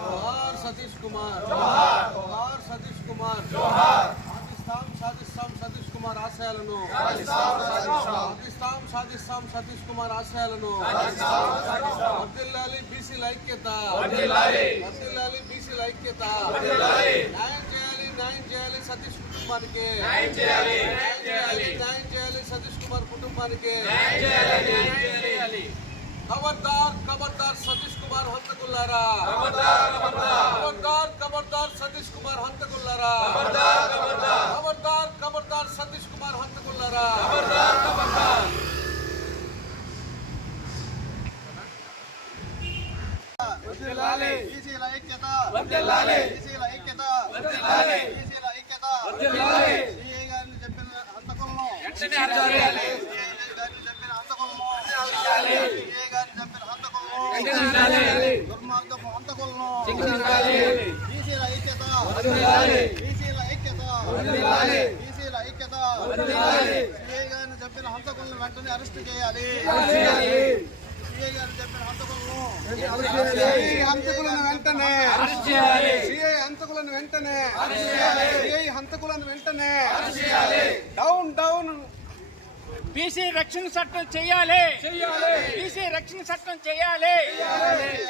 జోహార్ సతీష్ కుమార్ జోహార్ జోహార్ సతీష్ కుమార్ జోహార్ పాకిస్తాన్ సాధిస్తాం సతీష్ కుమార్ ఆశయాలను పాకిస్తాన్ సాధిస్తాం సతీష్ కుమార్ ఆశయాలను వర్దిల్లాలి బీసీల ఐక్యత వర్దిల్లాలి బీసీల ఐక్యత న్యాయం చేయాలి న్యాయం చేయాలి సతీష్ కుటుంబానికి న్యాయం చేయాలి న్యాయం చేయాలి సతీష్ కుమార్ కుటుంబానికి ఖబర్దార్ ఖబర్దార్ సతీష్ కుమార్ హంతకుల్లారా ఖబర్దార్ ఖబర్దార్ సతీష్ కుమార్ హంతకుల్లారా ఖబర్దార్ ఖబర్దార్ సతీష్ కుమార్ హంతకుల్లారా బీసీల ఐక్యత బీసీల ఐక్యత బీసీల ఐక్యత సిఐ గారిని చెప్పిన హంతకులను సిఐ గారిని చెప్పిన హంతకులను దుర్మార్గపు హంతకులను బీసీల ఐక్యత బీసీల ఐక్యత బీసీల ఐక్యత సిఐ గారిని చెప్పిన హంతకులను వెంటనే అరెస్ట్ చేయాలి. హంతకులను సిఐ హంతకులను వెంటనే. సిఐ హంతకులను వెంటనే. సిఐ హంతకులను వెంటనే. Down down. బీసీ రక్షణ చట్టం చేయాలి. బీసీ రక్షణ చట్టం చేయాలి.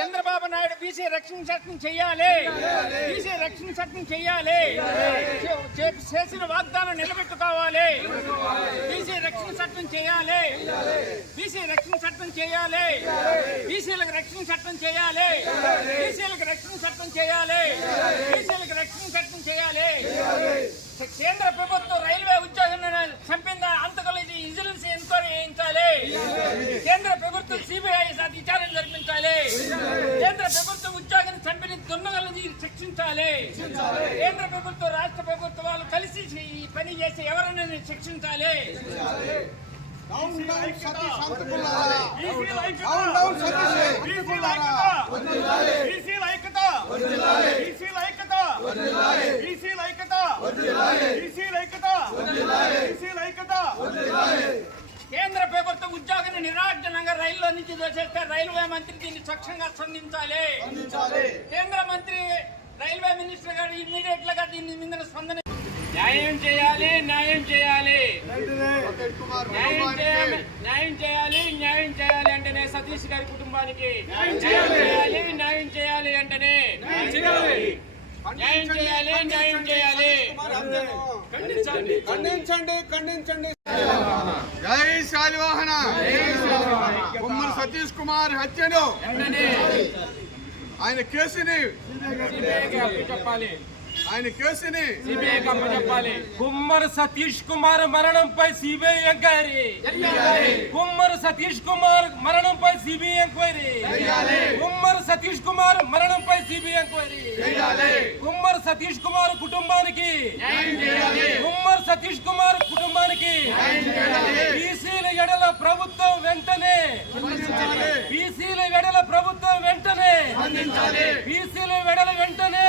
చంద్రబాబు నాయుడు బీసీ రక్షణ చట్టం చేయాలి. బీసీ రక్షణ చట్టం చేయాలి. చేసిన వాగ్దానం నిలబెట్టుకోవాలి. బీసీ రక్షణ చట్టం చేయాలి. బీసీ రక్షణ చట్టం చేయాలి. బీసీలకు రక్షణ చట్టం చేయాలి. బీసీలకు రక్షణ చట్టం చేయాలి. బీసీలకు రక్షణ చట్టం చేయాలి. కేంద్ర ప్రభుత్వం రైల్వే ఉద్యోగులను చంపిన అంతకులకి విజిలెన్స్ ఎంక్వైరీ చేయించాలి కేంద్ర ప్రభుత్వం సిబిఐ విచారణ జరిపించాలి కేంద్ర ప్రభుత్వం ఉద్యోగిని చంపిన దున్నగలని శిక్షించాలి. కేంద్ర ప్రభుత్వం రాష్ట్ర ప్రభుత్వాలు కలిసి ఈ పని చేసి ఎవరైనా శిక్షించాలి. కేంద్ర ప్రభుత్వం ఉద్యోగిని నిరాజనంగా రైల్లో నుంచి దోచేస్తే రైల్వే మంత్రి దీన్ని స్వచ్ఛంగా స్పందించాలి. కేంద్ర మంత్రి రైల్వే మినిస్టర్ గారు ఇమ్మీడియట్గా దీని మీద స్పందన న్యాయం చేయాలి న్యాయం చేయాలి. న్యాయం చేయాలి న్యాయం చేయాలి న్యాయం చేయాలి అంటేనే సతీష్ గారి కుటుంబానికి. న్యాయం చేయాలి. న్యాయం చేయాలి అంటేనే న్యాయం చేయాలి. న్యాయం చేయాలి ఖండించండి ఖండించండి. ఖండించండి జై శాలివాహన. సతీష్ కుమార్ హత్యను. ఆయన కేసుని చెప్పాలి ఆయన కేసుని సిబిఐ చెప్పాలి కుమ్మర్ సతీష్ కుమార్ మరణంపై సిబిఐ ఎంక్వైరీ. కుమ్మర్ సతీష్ కుమార్ మరణంపై సిబిఐ ఎంక్వైరీ. కుమ్మర్ సతీష్ కుమార్ మరణంపై సిబిఐ ఎంక్వైరీ. కుమ్మర్ సతీష్ కుమార్ కుటుంబానికి. కుమ్మర్ సతీష్ కుమార్ కుటుంబానికి. బీసీల ఎడల ప్రభుత్వం వెంటనే బీసీల వెడల ప్రభుత్వం వెంటనే బీసీల వెడల వెంటనే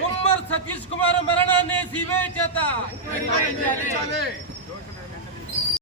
కుమ్మర్ సతీష్ కుమార్ మరణాన్ని సిబిఐ చేత